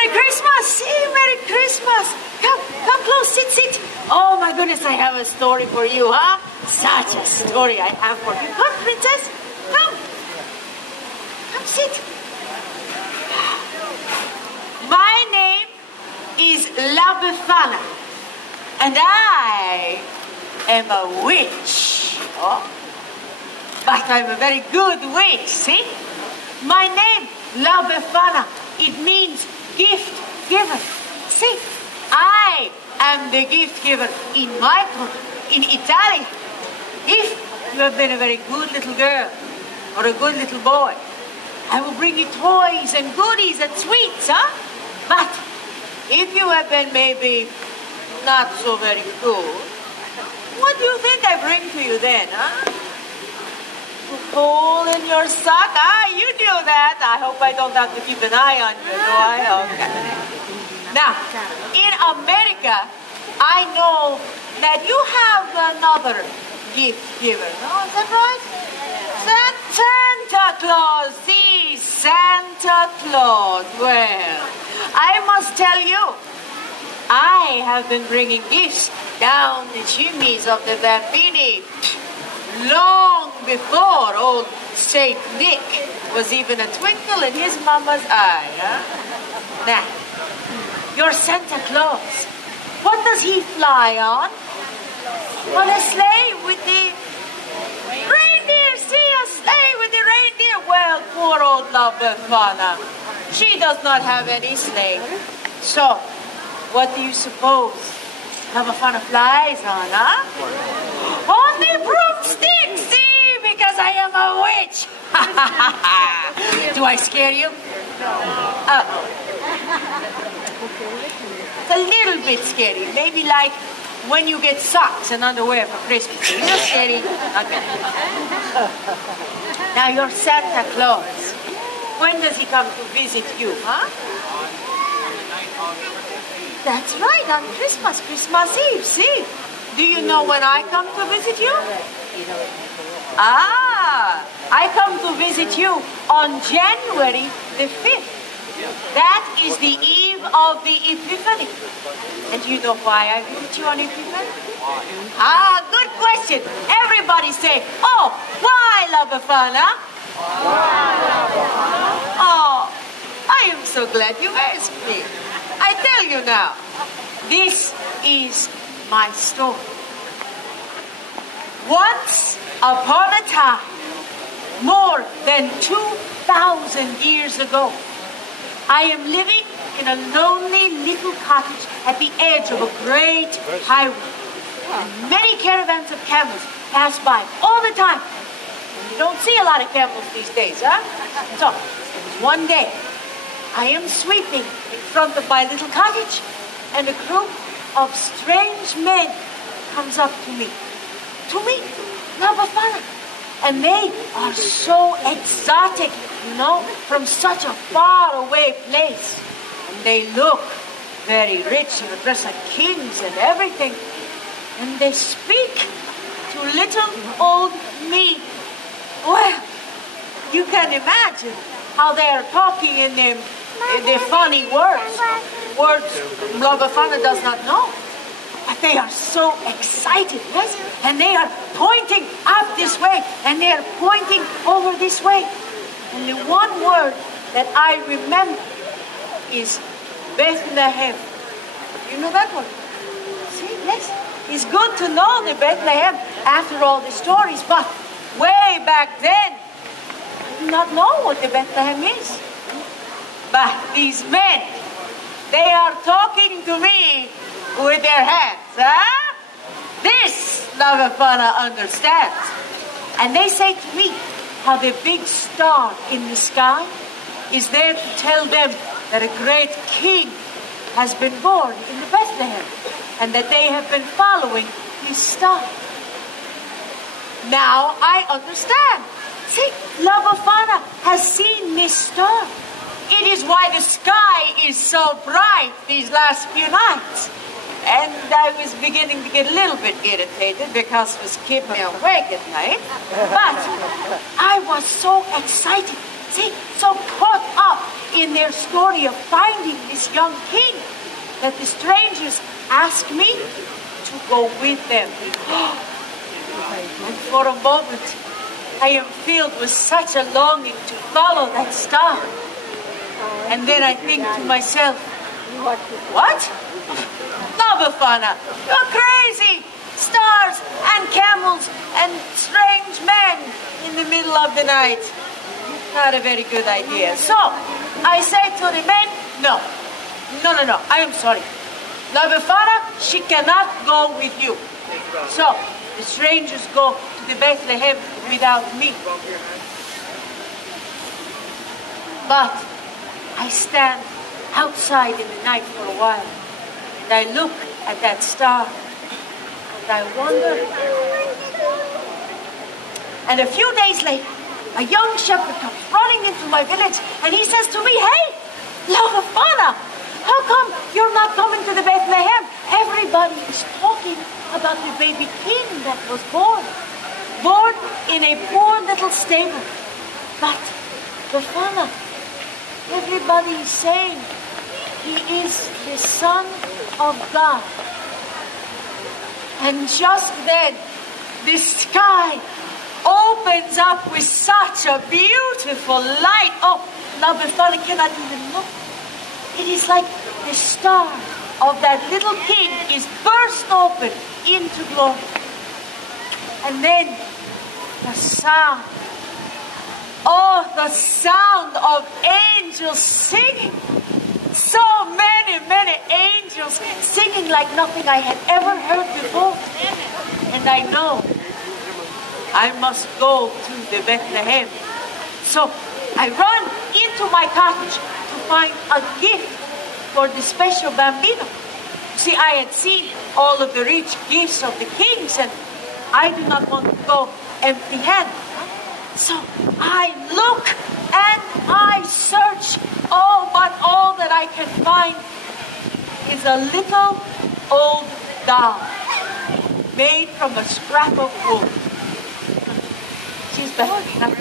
Merry Christmas! See, Merry Christmas! Come close, sit. Oh my goodness, I have a story for you, huh? Such a story I have for you. Come, princess, come. Come sit. My name is Befana, and I am a witch. Oh, but I'm a very good witch, see? My name, Befana, it means gift giver. See, I am the gift giver in my country, in Italy. If you have been a very good little girl or a good little boy, I will bring you toys and goodies and sweets, huh? But if you have been maybe not so very good, what do you think I bring to you then, huh? A hole in your sock? Ah, you do that. I hope I don't have to keep an eye on you, do I? Okay. Now, in America, I know that you have another gift giver. No, is that right? Santa Claus. See, Santa Claus. Well, I must tell you, I have been bringing gifts down the chimneys of the Bambini long before old Saint Nick was even a twinkle in his mama's eye. Huh? Now, your Santa Claus, what does he fly on? On a sleigh with the reindeer. See, a sleigh with the reindeer. Well, poor old Befana, she does not have any sleigh. So, what do you suppose Befana flies on, huh? On the broomstick, see, because I am a witch. Do I scare you? It's a little bit scary. Maybe like when you get socks and underwear for Christmas. A little scary. Okay. Now, your Santa Claus, when does he come to visit you, huh? That's right, on Christmas Eve, see? Do you know when I come to visit you? Ah, I come to visit you on January the 5th. That is the eve of the Epiphany. And do you know why I visit you on Epiphany? Ah, good question. Everybody say, oh, why, Befana? Oh, I am so glad you asked me. I tell you now, this is my story. Once upon a time, more than 2,000 years ago, I am living in a lonely little cottage at the edge of a great highway. Many caravans of camels pass by all the time. You don't see a lot of camels these days, huh? So, it was one day, I am sweeping in front of my little cottage, and a group of strange men comes up to me. To me, Befana. And they are so exotic, you know, from such a faraway place. And they look very rich, dressed like kings and everything. And they speak to little old me. Well, you can imagine how they are talking in their funny words. Words Befana does not know. But they are so excited, yes? And they are pointing up this way, and they are pointing over this way. And the one word that I remember is Bethlehem. You know that word? See, yes. It's good to know the Bethlehem after all the stories, but way back then, I do not know what the Bethlehem is. But these men, they are talking to me with their hands, huh? This Befana understands. And they say to me how the big star in the sky is there to tell them that a great king has been born in the Bethlehem, and that they have been following his star. Now I understand. See, Befana has seen this star. It is why the sky is so bright these last few nights. And I was beginning to get a little bit irritated because it was keeping me awake at night. But I was so excited See, so caught up in their story of finding this young king that the strangers ask me to go with them. And for a moment, I am filled with such a longing to follow that star. And then I think to myself, what? No, Befana, you're crazy! Stars and camels and strange men in the middle of the night. Not a very good idea. So, I say to the men, no, I am sorry. La Befana, she cannot go with you. So, the strangers go to the Bethlehem without me. But I stand outside in the night for a while, and I look at that star, and I wonder. And a few days later, a young shepherd comes running into my village, and he says to me, hey, La Befana, how come you're not coming to the Bethlehem? Everybody is talking about the baby king that was born in a poor little stable. But Befana, everybody is saying he is the Son of God. And just then, the sky opens up with such a beautiful light. Oh, now Befana cannot even look. It is like the star of that little king is burst open into glory. And then the sound. Oh, the sound of angels singing. So many, many angels singing like nothing I had ever heard before. And I know I must go to the Bethlehem. So I run into my cottage to find a gift for the special bambino. See, I had seen all of the rich gifts of the kings, and I do not want to go empty-handed. So I look and I search. Oh, but all that I can find is a little old doll made from a scrap of wood. She's Bethlehem,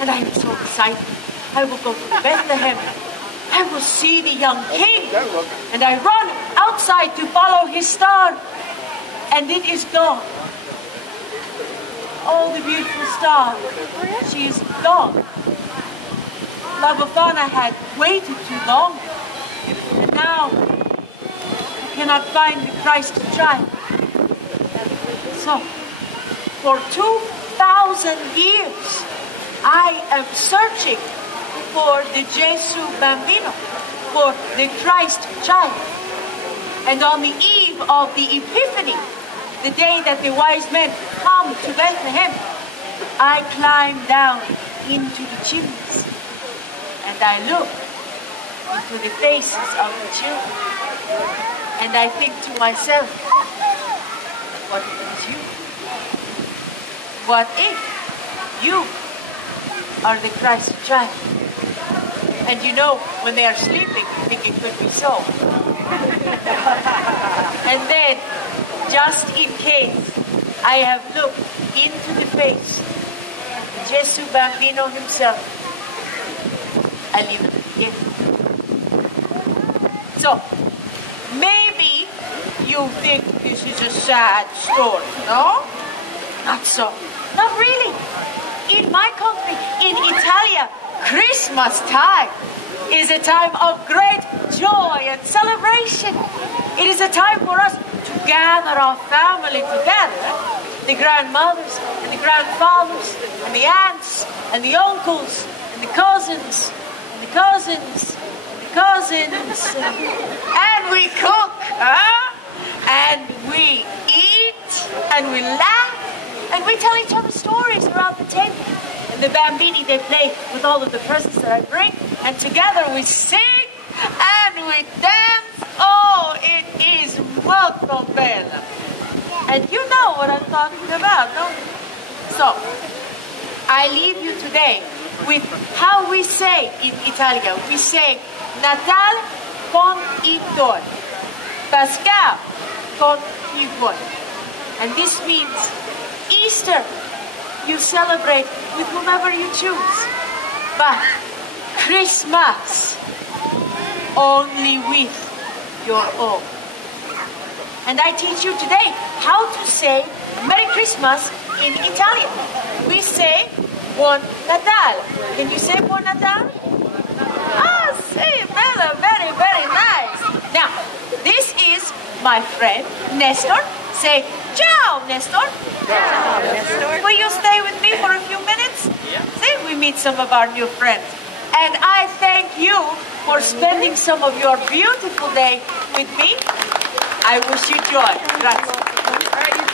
and I am so excited. I will go to Bethlehem. I will see the young king, and I run outside to follow his star, and it is gone. Oh, the beautiful star, she is gone. La Befana had waited too long, and now I cannot find the Christ child. So, for 2,000 years, I am searching for the Jesu Bambino, for the Christ child. And on the eve of the Epiphany, the day that the wise men come to Bethlehem, I climb down into the chimneys and I look into the faces of the children, and I think to myself, what if you? What if you are the Christ child? And you know, when they are sleeping, you think it could be so. And then, just in case, I have looked into the face of Jesu Bambino himself, I leave it again. So, maybe you think this is a sad story, no? Not so. Not really. In my country, in Italia, Christmas time is a time of great joy and celebration. It is a time for us to gather our family together. The grandmothers and the grandfathers and the aunts and the uncles and the cousins and the cousins and the cousins. And we cook, and we eat and we laugh and we tell each other stories around the table. And the bambini, they play with all of the presents that I bring. And together we sing and we dance. Oh, it is molto bella. And you know what I'm talking about, don't you? So, I leave you today with how we say in Italian. We say Natale con i tuoi, Pascal con i tuoi. And this means Easter, you celebrate with whomever you choose. But Christmas only with your own. And I teach you today how to say Merry Christmas in Italian. We say Buon Natale. Can you say Buon Natale? Ah, see, Bella, very, very nice. Now, this is my friend, Nestor. Say, ciao, Nestor. Ciao, Nestor. Will you stay with me for a few minutes? Yeah. See, we meet some of our new friends. And I thank you for spending some of your beautiful day with me. I wish you joy. Grazie. All right, you